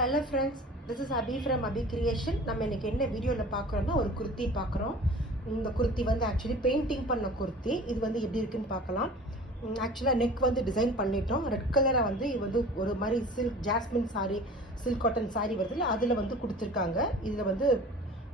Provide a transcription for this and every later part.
Hello friends, this is Abhi from Abhi creation. நம்ம இன்றைக்கி என்ன வீடியோவில் பார்க்குறோன்னா ஒரு குர்த்தி பார்க்குறோம். இந்த குர்த்தி வந்து ஆக்சுவலி பெயிண்டிங் பண்ண குர்த்தி. இது வந்து எப்படி இருக்குன்னு பார்க்கலாம். ஆக்சுவலாக நெக் வந்து டிசைன் பண்ணிட்டோம். ரெட் கலரை வந்து இது வந்து ஒரு மாதிரி silk jasmine sari, silk cotton sari வருதுல்ல, அதில் வந்து கொடுத்துருக்காங்க. இதில் வந்து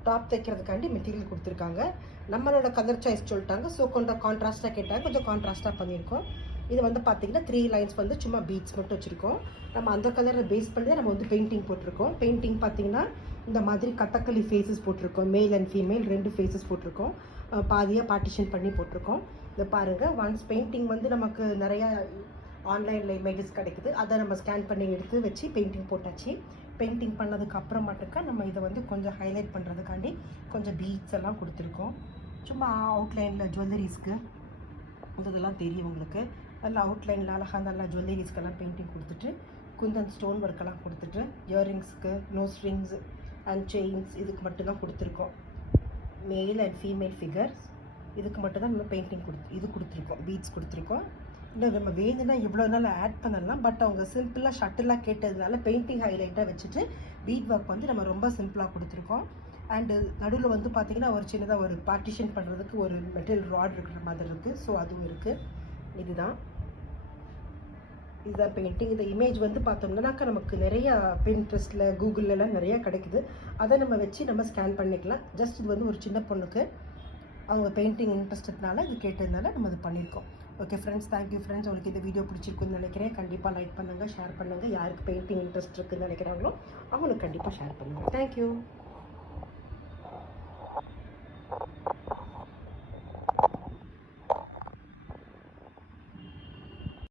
டாப் தைக்கிறதுக்காண்டி மெட்டீரியல் கொடுத்துருக்காங்க. நம்மளோட கலர் சாய்ஸ் சொல்லிட்டாங்க. ஸோ கொஞ்சம் கான்ட்ராஸ்ட்டாக கேட்டாங்க, கொஞ்சம் கான்ட்ராஸ்ட்டாக பண்ணியிருக்கோம். இது வந்து பார்த்தீங்கன்னா 3 லைன்ஸ் வந்து சும்மா பீட்ஸ் மட்டும் வச்சுருக்கோம். நம்ம அந்த கலரை பேஸ் பண்ணி தான் நம்ம வந்து பெயிண்டிங் போட்டிருக்கோம். பெயிண்டிங் பார்த்தீங்கன்னா இந்த மாதிரி கதகளி ஃபேஸஸ் போட்டிருக்கோம். மேல் அண்ட் ஃபீமேல் 2 ஃபேஸஸ் போட்டிருக்கோம். பாதியாக பார்ட்டிஷன் பண்ணி போட்டிருக்கோம். இதை பாருங்கள். ஒன்ஸ் பெயிண்டிங் வந்து நமக்கு நிறையா ஆன்லைனில் இமேஜஸ் கிடைக்குது. அதை நம்ம ஸ்கேன் பண்ணி எடுத்து வச்சு பெயிண்டிங் போட்டாச்சு. பெயிண்டிங் பண்ணதுக்கு அப்புறமாட்டுக்கா நம்ம இதை வந்து கொஞ்சம் ஹைலைட் பண்ணுறதுக்காண்டி கொஞ்சம் பீட்ஸ் எல்லாம் கொடுத்துருக்கோம். சும்மா அவுட்லைனில் ஜுவல்லரிஸ்க்கு இதெல்லாம் தெரியும் உங்களுக்கு. நல்லா அவுட்லைனில் அழகாக நல்லா ஜுவல்லரிஸ்க்கெல்லாம் பெயிண்டிங் கொடுத்துட்டு, குந்தன் ஸ்டோன் ஒர்க்கெல்லாம் கொடுத்துட்டு, இயரிங்ஸ்க்கு நோஸ் ரிங்ஸ் அண்ட் செயின்ஸ் இதுக்கு மட்டும்தான் கொடுத்துருக்கோம். மேல் அண்ட் ஃபீமேல் ஃபிகர்ஸ் இதுக்கு மட்டும்தான் நம்ம பெயிண்டிங் கொடுத்துருக்கோம். பீட்ஸ் கொடுத்துருக்கோம். இல்லை நம்ம வேணும்னா இவ்வளோ நாள் ஆட் பண்ணலாம். பட் அவங்க சிம்பிளாக ஷட்டிலாக கேட்டதுனால பெயிண்டிங் ஹைலைட்டாக வச்சுட்டு பீட் ஒர்க் வந்து நம்ம ரொம்ப சிம்பிளாக கொடுத்துருக்கோம். அண்டு நடுவில் வந்து பார்த்திங்கன்னா ஒரு சின்னதாக ஒரு பார்ட்டிஷன் பண்ணுறதுக்கு ஒரு மெட்டீரியல் ராட் இருக்கிற மாதிரி இருக்குது. ஸோ அதுவும் இருக்குது. இதுதான் பெயிண்டிங். இந்த இமேஜ் வந்து பார்த்தோம்னாக்கா நமக்கு நிறையா பின்ட்ரெஸ்ட்டில் கூகுளெலாம் நிறையா கிடைக்குது. அதை நம்ம வச்சு நம்ம ஸ்கேன் பண்ணிக்கலாம். ஜஸ்ட் இது வந்து ஒரு சின்ன பொண்ணுக்கு அவங்க பெயிண்டிங் இன்ட்ரெஸ்ட்னால இது கேட்டதுனால நம்ம இது பண்ணியிருக்கோம். Okay friends, thank you friends. உங்களுக்கு இந்த வீடியோ பிடிச்சிருக்குன்னு நினைக்கிறேன். கண்டிப்பாக லைக் பண்ணுங்கள், ஷேர் பண்ணுங்கள். யாருக்கு பெயிண்டிங் இன்ட்ரெஸ்ட் இருக்குதுன்னு நினைக்கிறாங்களோ அவங்களுக்கு கண்டிப்பாக ஷேர் பண்ணுங்கள். தேங்க்யூ.